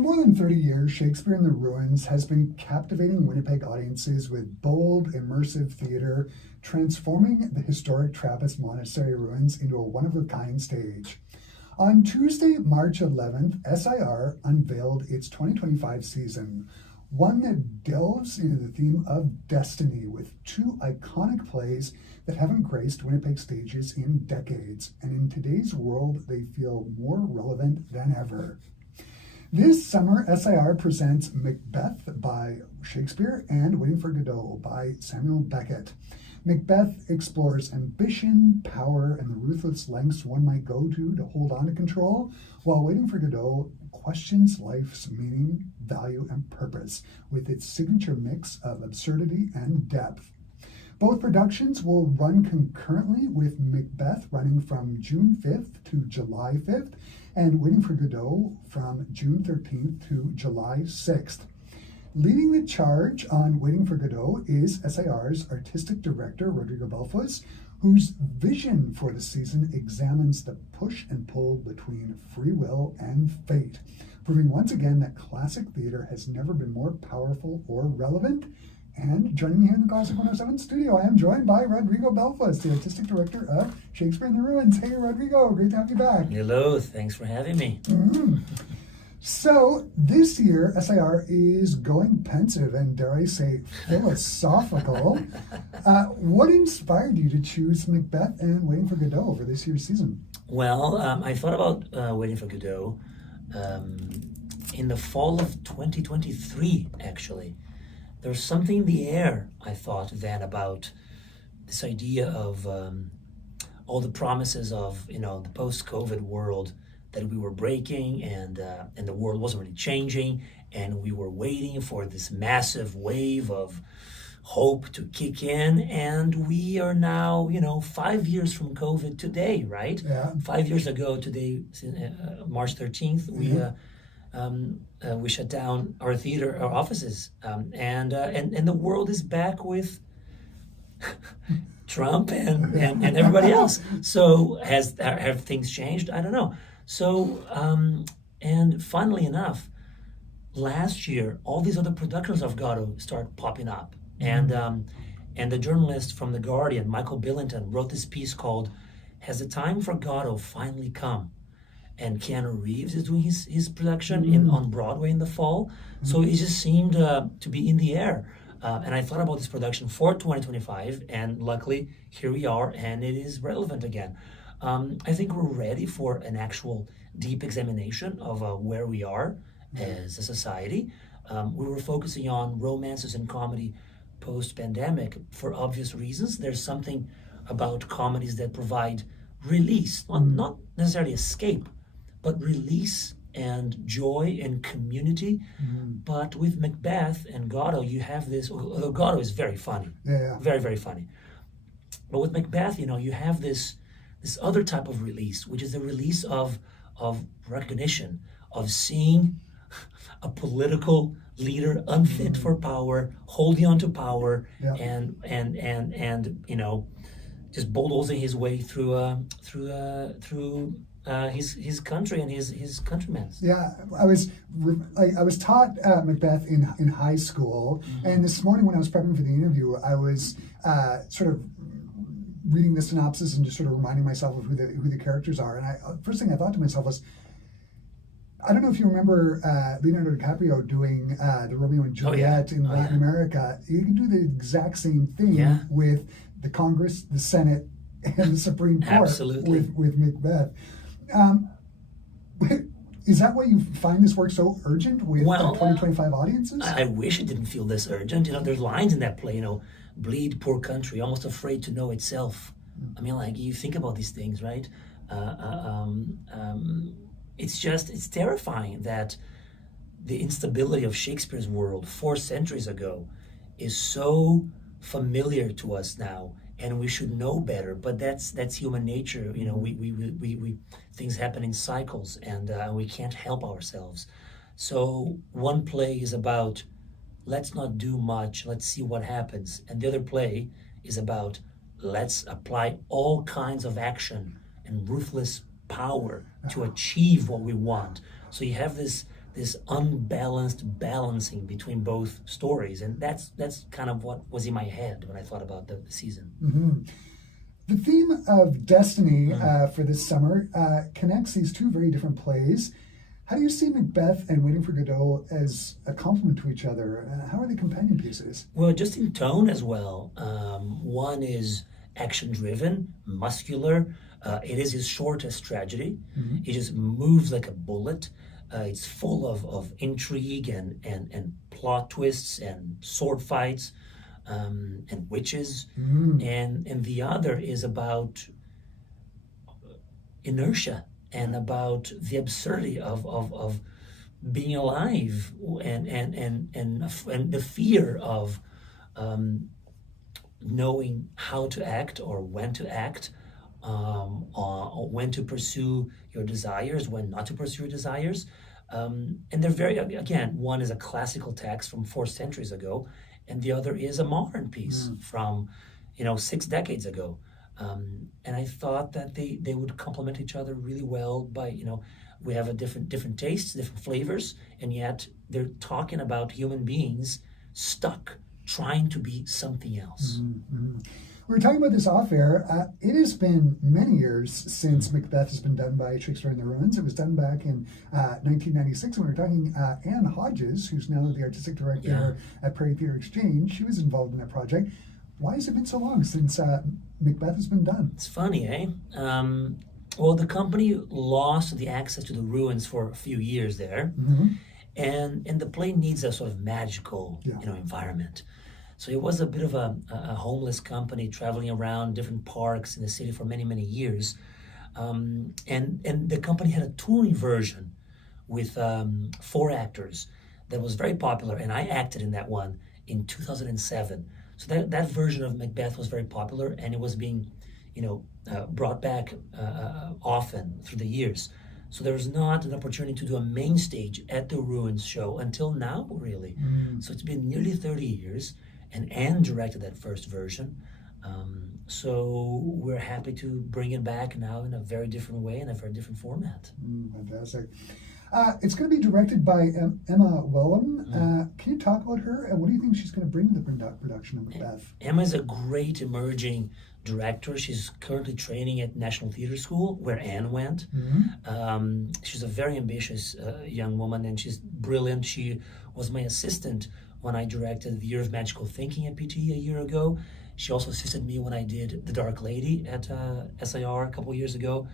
For more than 30 years, Shakespeare in the Ruins has been captivating Winnipeg audiences with bold, immersive theater, transforming the historic Trappist Monastery Ruins into a one-of-a-kind stage. On Tuesday, March 11th, SIR unveiled its 2025 season, one that delves into the theme of destiny with two iconic plays that haven't graced Winnipeg stages in decades, and in today's world, they feel more relevant than ever. This summer, SIR presents Macbeth by Shakespeare and Waiting for Godot by Samuel Beckett. Macbeth explores ambition, power, and the ruthless lengths one might go to hold on to control, while Waiting for Godot questions life's meaning, value, and purpose with its signature mix of absurdity and depth. Both productions will run concurrently, with Macbeth running from June 5th to July 5th, and Waiting for Godot from June 13th to July 6th. Leading the charge on Waiting for Godot is SIR's artistic director, Rodrigo Belfos, whose vision for the season examines the push and pull between free will and fate, proving once again that classic theater has never been more powerful or relevant. And joining me here in the Classic 107 studio, I am joined by Rodrigo Belfos, the artistic director of Shakespeare in the Ruins. Hey, Rodrigo, great to have you back. Hello, thanks for having me. Mm-hmm. So this year, SIR is going pensive and, dare I say, philosophical. What inspired you to choose Macbeth and Waiting for Godot for this year's season? Well, I thought about Waiting for Godot in the fall of 2023, actually. There's something in the air, I thought, then, about this idea of all the promises of, the post-COVID world that we were breaking, and the world wasn't really changing, and we were waiting for this massive wave of hope to kick in, and we are now, 5 years from COVID today, right? Yeah. 5 years ago today, March 13th, we shut down our theater, our offices, and the world is back with Trump and everybody else. So have things changed? I don't know. So and funnily enough, last year all these other productions of Godot started popping up, and the journalist from The Guardian, Michael Billington, wrote this piece called "Has the Time for Godot Finally Come?" And Keanu Reeves is doing his production on Broadway in the fall. So it just seemed to be in the air. And I thought about this production for 2025, and luckily here we are, and it is relevant again. I think we're ready for an actual deep examination of where we are as a society. We were focusing on romances and comedy post-pandemic for obvious reasons. There's something about comedies that provide release, not necessarily escape, but release and joy and community. But with Macbeth and Godot, you have this, although Godot is very funny, very, very funny. But with Macbeth, you have this other type of release, which is the release of recognition, of seeing a political leader unfit for power, holding on to power, and just bulldozing his way through his country and his countrymen. Yeah, I was taught Macbeth in high school, and this morning when I was prepping for the interview, I was sort of reading the synopsis and just sort of reminding myself of who the characters are. And first thing I thought to myself was, I don't know if you remember Leonardo DiCaprio doing the Romeo and Juliet in Latin America. You can do the exact same thing with the Congress, the Senate, and the Supreme Court. Absolutely. with Macbeth. Is that why you find this work so urgent with 2025 audiences? I wish it didn't feel this urgent. There's lines in that play, bleed, poor country, almost afraid to know itself. I mean, like, you think about these things, right? It's terrifying that the instability of Shakespeare's world 4 centuries ago is so familiar to us now, and we should know better. But that's human nature. We things happen in cycles, and we can't help ourselves. So one play is about, let's not do much, let's see what happens, and the other play is about, let's apply all kinds of action and ruthless power to achieve what we want. So you have this this unbalanced balancing between both stories, and that's kind of what was in my head when I thought about the season. Mm-hmm. The theme of destiny for this summer connects these two very different plays. How do you see Macbeth and Waiting for Godot as a complement to each other? How are they companion pieces? Well, just in tone as well. One is action-driven, muscular. It is his shortest tragedy. Mm-hmm. It just moves like a bullet. It's full of intrigue and plot twists and sword fights and witches. Mm-hmm. And the other is about inertia and about the absurdity of being alive and the fear of knowing how to act or when to act, or when to pursue your desires, when not to pursue your desires. And they're very, again, one is a classical text from 4 centuries ago, and the other is a modern piece from 6 decades ago. And I thought that they would complement each other really well by, we have a different tastes, different flavors, and yet they're talking about human beings stuck trying to be something else. Mm-hmm. We were talking about this off air. It has been many years since Macbeth has been done by Shakespeare in the Ruins. It was done back in 1996. And we were talking Anne Hodges, who's now the artistic director at Prairie Theatre Exchange. She was involved in that project. Why has it been so long since Macbeth has been done? It's funny, eh? Well, the company lost the access to the ruins for a few years there, and the play needs a sort of magical, environment. So it was a bit of a homeless company traveling around different parks in the city for many, many years, and the company had a touring version with 4 actors that was very popular, and I acted in that one in 2007. So that version of Macbeth was very popular, and it was being, brought back often through the years. So there was not an opportunity to do a main stage at the Ruins show until now, really. So it's been nearly 30 years, and Anne directed that first version. So we're happy to bring it back now in a very different way, in a very different format. Fantastic. It's going to be directed by Emma Wellham. Can you talk about her? And what do you think she's going to bring to the production of Macbeth? Emma is a great emerging director. She's currently training at National Theatre School, where Anne went. She's a very ambitious young woman, and she's brilliant. She was my assistant when I directed The Year of Magical Thinking at PT a year ago. She also assisted me when I did The Dark Lady at SIR a couple years ago.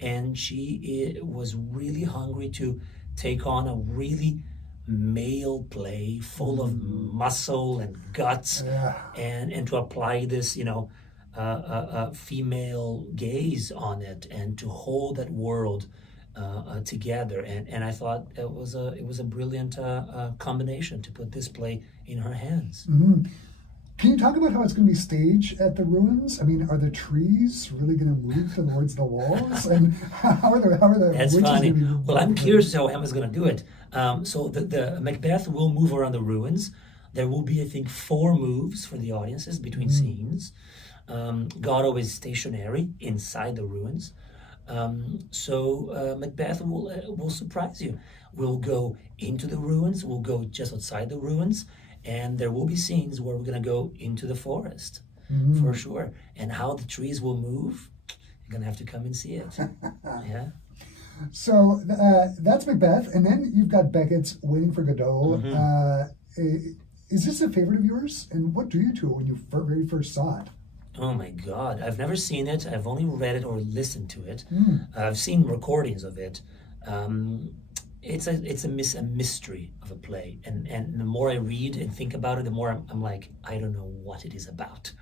And she was really hungry to take on a really male play full of muscle and guts, and to apply this, female gaze on it, and to hold that world together. And I thought it was a brilliant combination to put this play in her hands. Can you talk about how it's going to be staged at the Ruins? I mean, are the trees really going to move towards the walls? And how are the That's witches funny. going to be? Well, I'm curious how Emma's going to do it. So the Macbeth will move around the ruins. There will be, I think, 4 moves for the audiences between scenes. Godot is stationary inside the ruins. So Macbeth will surprise you. We'll go into the ruins. We'll go just outside the ruins. And there will be scenes where we're going to go into the forest, for sure. And how the trees will move, you're going to have to come and see it. Yeah. So that's Macbeth. And then you've got Beckett's Waiting for Godot. Is this a favorite of yours? And what drew you to it when you very first saw it? Oh my God. I've never seen it. I've only read it or listened to it. I've seen recordings of it. It's a mystery of a play, and the more I read and think about it, the more I'm like, I don't know what it is about.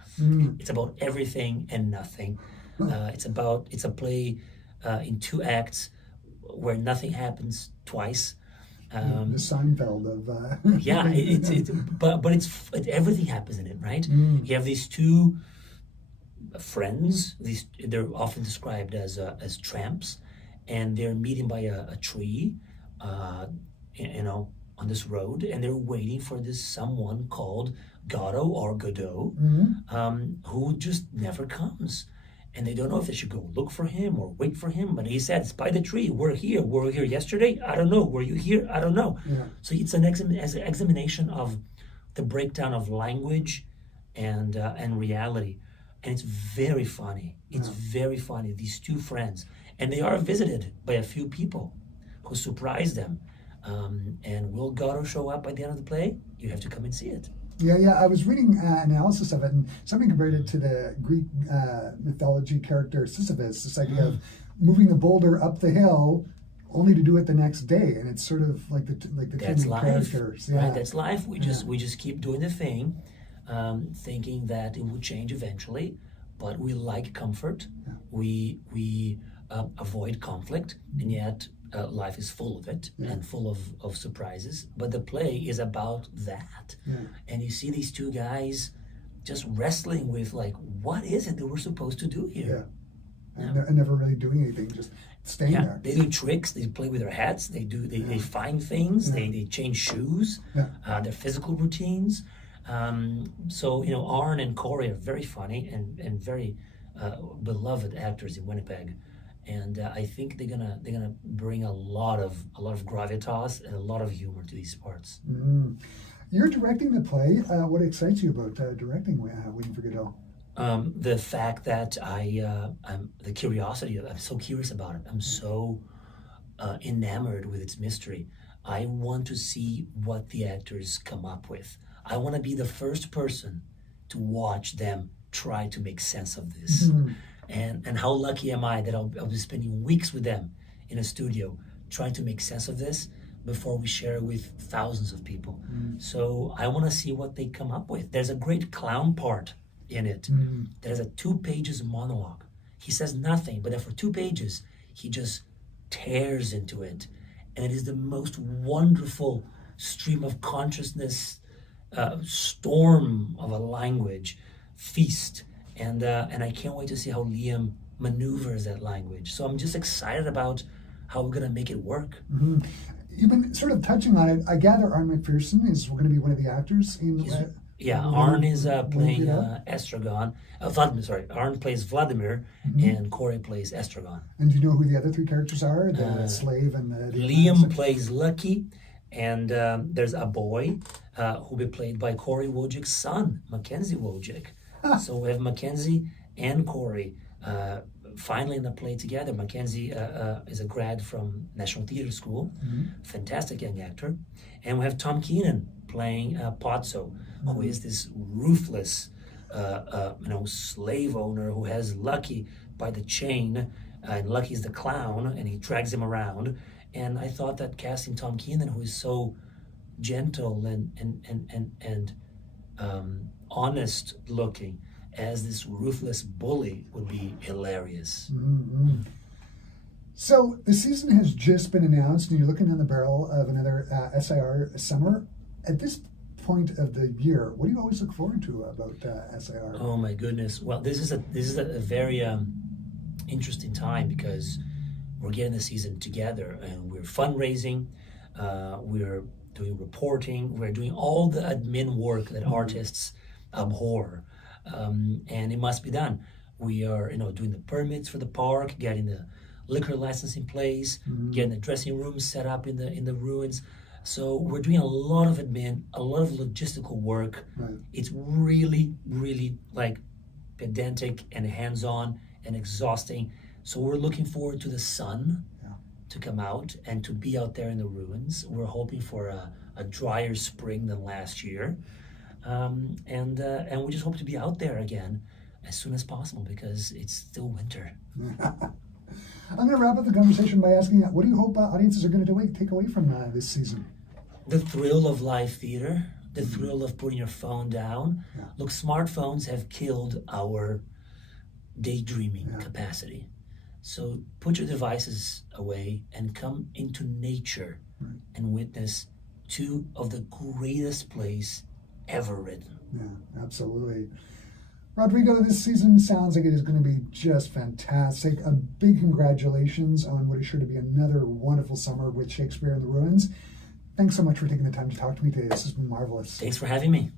It's about everything and nothing. It's a play in 2 acts where nothing happens twice. The Seinfeld of but everything happens in it, right? You have these 2 friends. They're often described as tramps, and they're meeting by a tree. On this road, and they're waiting for this someone called Godot or Godot, who just never comes. and they don't know if they should go look for him or wait for him. But he said, it's by the tree. We're here. Were we here yesterday? I don't know. Were you here? I don't know. Yeah. So it's an examination of the breakdown of language and reality. And it's very funny. It's very funny. These two friends. And they are visited by a few people who surprise them. And will Godot show up by the end of the play? You have to come and see it. Yeah. I was reading analysis of it, and somebody compared it to the Greek mythology character Sisyphus, this idea of moving the boulder up the hill only to do it the next day. And it's sort of like the two main characters. Yeah. Right? That's life. We just keep doing the thing, thinking that it will change eventually. But we like comfort. Yeah. We avoid conflict, and yet life is full of it and full of surprises. But the play is about that. Yeah. And you see these two guys just wrestling with, like, what is it that we're supposed to do here? Yeah. And never really doing anything, just staying there. They do tricks, they play with their hats, they find things, they change shoes, their physical routines. So, Arn and Corey are very funny and very beloved actors in Winnipeg. And I think they're gonna bring a lot of gravitas and a lot of humor to these parts. Mm. You're directing the play. What excites you about directing Waiting for Godot? The fact that I'm the curiosity. I'm so curious about it. I'm so enamored with its mystery. I want to see what the actors come up with. I want to be the first person to watch them try to make sense of this. Mm-hmm. And how lucky am I that I'll be spending weeks with them in a studio trying to make sense of this before we share it with thousands of people. So I want to see what they come up with. There's a great clown part in it. There's a 2 pages monologue. He says nothing, but then for 2 pages, he just tears into it. And it is the most wonderful stream of consciousness, storm of a language feast. And I can't wait to see how Liam maneuvers that language. So I'm just excited about how we're going to make it work. Mm-hmm. You've been sort of touching on it. I gather Arn McPherson is going to be one of the actors in... Arn is playing Estragon. Vladimir, Arn plays Vladimir, and Corey plays Estragon. And do you know who the other 3 characters are? The slave and the... Liam plays Lucky, and there's a boy who will be played by Corey Wojcik's son, Mackenzie Wojcik. So we have Mackenzie and Corey finally in the play together. Mackenzie is a grad from National Theatre School, fantastic young actor. And we have Tom Keenan playing Pozzo, who is this ruthless slave owner who has Lucky by the chain, and Lucky's the clown, and he drags him around. And I thought that casting Tom Keenan, who is so gentle and honest looking, as this ruthless bully would be hilarious. Mm-hmm. So the season has just been announced, and you're looking down the barrel of another SIR summer. At this point of the year, what do you always look forward to about SIR? Oh my goodness! Well, this is a very interesting time because we're getting the season together, and we're fundraising, we're doing reporting, we're doing all the admin work that artists abhor, and it must be done. We are, doing the permits for the park, getting the liquor license in place, getting the dressing rooms set up in the ruins. So we're doing a lot of admin, a lot of logistical work. Right. It's really, really like pedantic and hands-on and exhausting. So we're looking forward to the sun to come out and to be out there in the ruins. We're hoping for a drier spring than last year. And we just hope to be out there again as soon as possible because it's still winter. I'm going to wrap up the conversation by asking, what do you hope audiences are going to take away from this season? The thrill of live theater, the thrill of putting your phone down. Yeah. Look, smartphones have killed our daydreaming capacity. So put your devices away and come into nature and witness 2 of the greatest plays ever written. Yeah, absolutely. Rodrigo, this season sounds like it is going to be just fantastic. A big congratulations on what is sure to be another wonderful summer with Shakespeare in the Ruins. Thanks so much for taking the time to talk to me today. This has been marvelous. Thanks for having me.